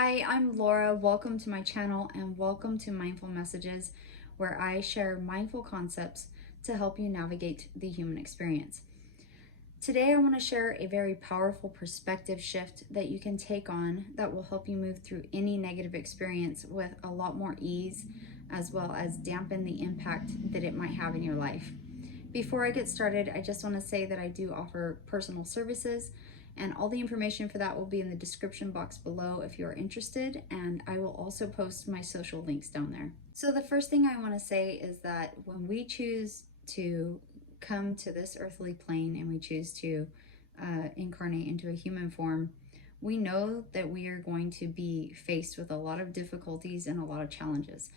Hi, I'm Laura. Welcome to my channel and welcome to Mindful Messages, where I share mindful concepts to help you navigate the human experience. Today, I want to share a very powerful perspective shift that you can take on that will help you move through any negative experience with a lot more ease, as well as dampen the impact that it might have in your life. Before I get started, I just want to say that I do offer personal services, and all the information for that will be in the description box below if you're interested, and I will also post my social links down there. So the first thing I want to say is that when we choose to come to this earthly plane and we choose to incarnate into a human form, we know that we are going to be faced with a lot of difficulties and a lot of challenges.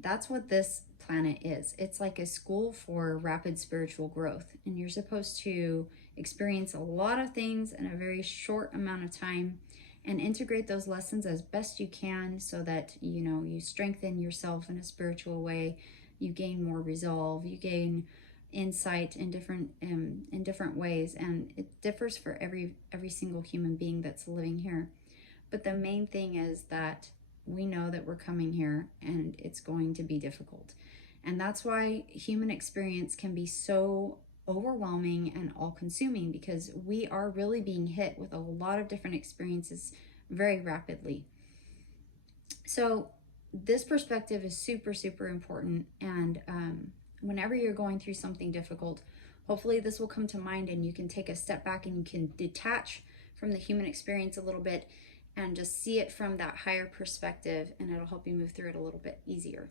That's what this planet is. It's like a school for rapid spiritual growth, and you're supposed to experience a lot of things in a very short amount of time and integrate those lessons as best you can so that you strengthen yourself in a spiritual way. You gain more resolve, you gain insight in different ways, and it differs for every single human being that's living here. But the main thing is that we know that we're coming here and it's going to be difficult. And that's why human experience can be so overwhelming and all-consuming, because we are really being hit with a lot of different experiences very rapidly. So this perspective is super, super important. And whenever you're going through something difficult, hopefully this will come to mind and you can take a step back and you can detach from the human experience a little bit and just see it from that higher perspective, and it'll help you move through it a little bit easier.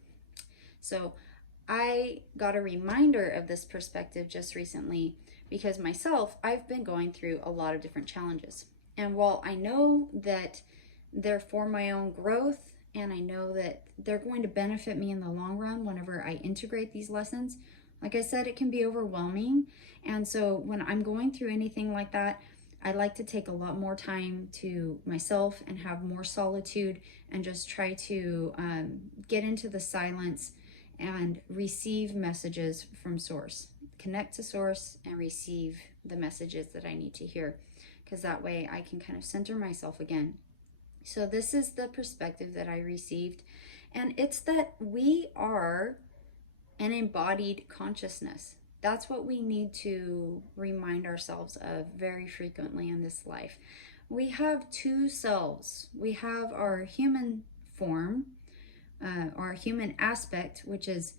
So I got a reminder of this perspective just recently because myself, I've been going through a lot of different challenges. And while I know that they're for my own growth, and I know that they're going to benefit me in the long run whenever I integrate these lessons, like I said, it can be overwhelming. And so when I'm going through anything like that, I like to take a lot more time to myself and have more solitude and just try to get into the silence and receive messages from source. Connect to source and receive the messages that I need to hear, because that way I can kind of center myself again. So this is the perspective that I received, and it's that we are an embodied consciousness. That's what we need to remind ourselves of very frequently in this life. We have two selves. We have our human form, our human aspect, which is,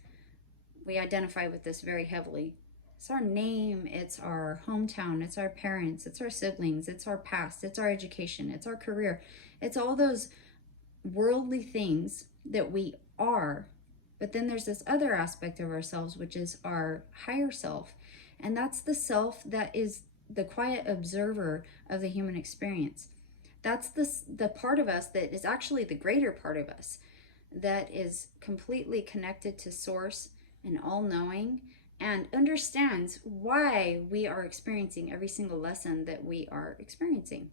we identify with this very heavily. It's our name, it's our hometown, it's our parents, it's our siblings, it's our past, it's our education, it's our career. It's all those worldly things that we are. But then there's this other aspect of ourselves, which is our higher self. And that's the self that is the quiet observer of the human experience. That's the part of us that is actually the greater part of us, that is completely connected to source and all-knowing, and understands why we are experiencing every single lesson that we are experiencing.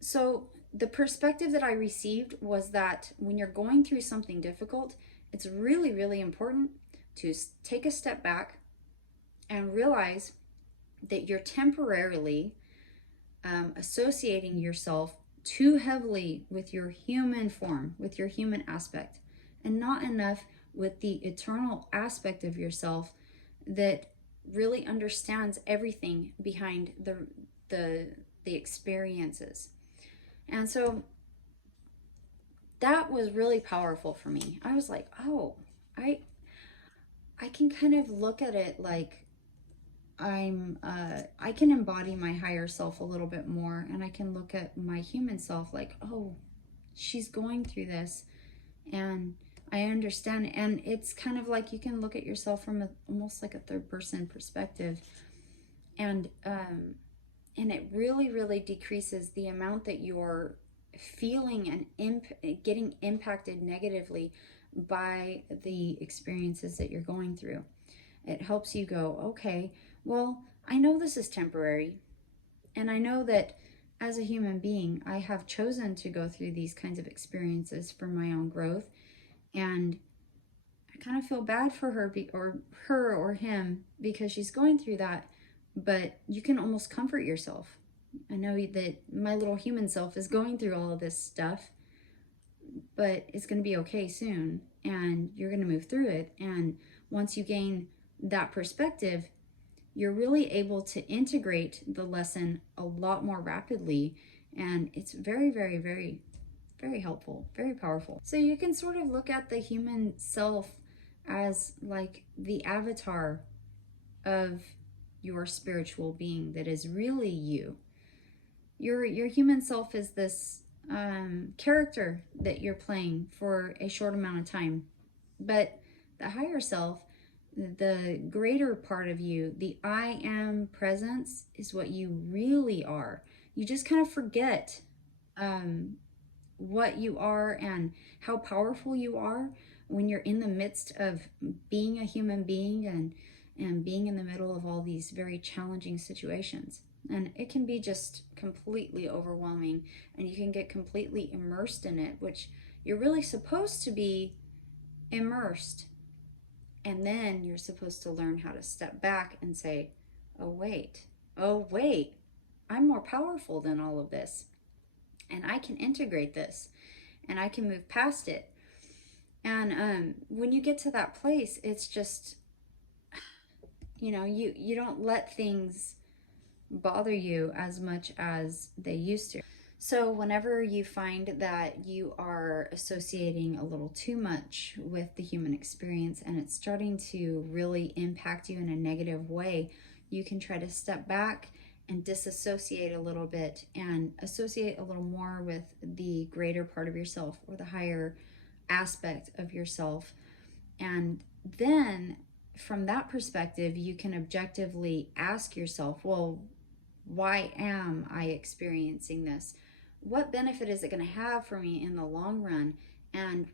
So the perspective that I received was that when you're going through something difficult, it's really, really important to take a step back and realize that you're temporarily associating yourself too heavily with your human form, with your human aspect, and not enough with the eternal aspect of yourself that really understands everything behind the experiences. And so that was really powerful for me. I was like, oh, I can kind of look at it like I can embody my higher self a little bit more, and I can look at my human self like, oh, she's going through this and I understand. And it's kind of like you can look at yourself from almost like a third person perspective, and it really, really decreases the amount that you're feeling and getting impacted negatively by the experiences that you're going through. It helps you go, okay, well, I know this is temporary, and I know that as a human being, I have chosen to go through these kinds of experiences for my own growth, and I kind of feel bad for her or him because she's going through that, but you can almost comfort yourself. I know that my little human self is going through all of this stuff, but it's going to be okay soon, and you're going to move through it. And once you gain that perspective, you're really able to integrate the lesson a lot more rapidly. And it's very, very, very, very helpful, very powerful. So you can sort of look at the human self as like the avatar of your spiritual being that is really you. Your human self is this character that you're playing for a short amount of time. But the higher self, the greater part of you, the I am presence, is what you really are. You just kind of forget what you are and how powerful you are when you're in the midst of being a human being and being in the middle of all these very challenging situations. And it can be just completely overwhelming, and you can get completely immersed in it, which you're really supposed to be immersed. And then you're supposed to learn how to step back and say, oh, wait, I'm more powerful than all of this. And I can integrate this, and I can move past it. And when you get to that place, it's just, you don't let things bother you as much as they used to. So whenever you find that you are associating a little too much with the human experience and it's starting to really impact you in a negative way, you can try to step back and disassociate a little bit and associate a little more with the greater part of yourself or the higher aspect of yourself. And then from that perspective, you can objectively ask yourself, well, why am I experiencing this? What benefit is it going to have for me in the long run? And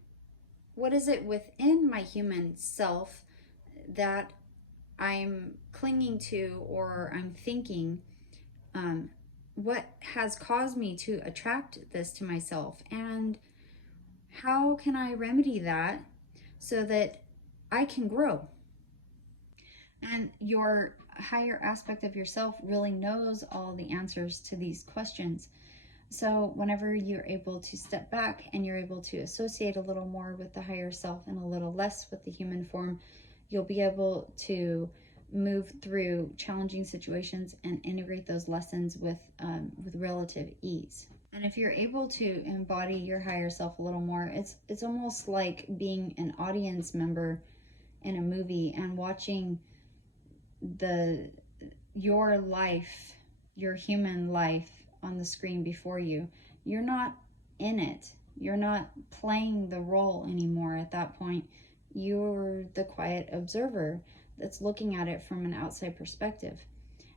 what is it within my human self that I'm clinging to or I'm thinking? What has caused me to attract this to myself? And how can I remedy that so that I can grow? And your higher aspect of yourself really knows all the answers to these questions. So whenever you're able to step back and you're able to associate a little more with the higher self and a little less with the human form, you'll be able to move through challenging situations and integrate those lessons with relative ease. And if you're able to embody your higher self a little more, it's almost like being an audience member in a movie and watching your life, your human life on the screen before you. You're not in it. You're not playing the role anymore at that point. You're the quiet observer that's looking at it from an outside perspective.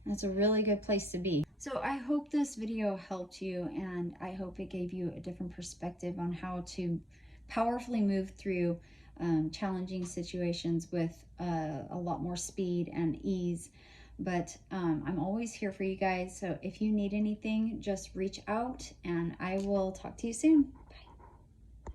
And it's a really good place to be. So I hope this video helped you, and I hope it gave you a different perspective on how to powerfully move through challenging situations with a lot more speed and ease. But I'm always here for you guys. So if you need anything, just reach out and I will talk to you soon.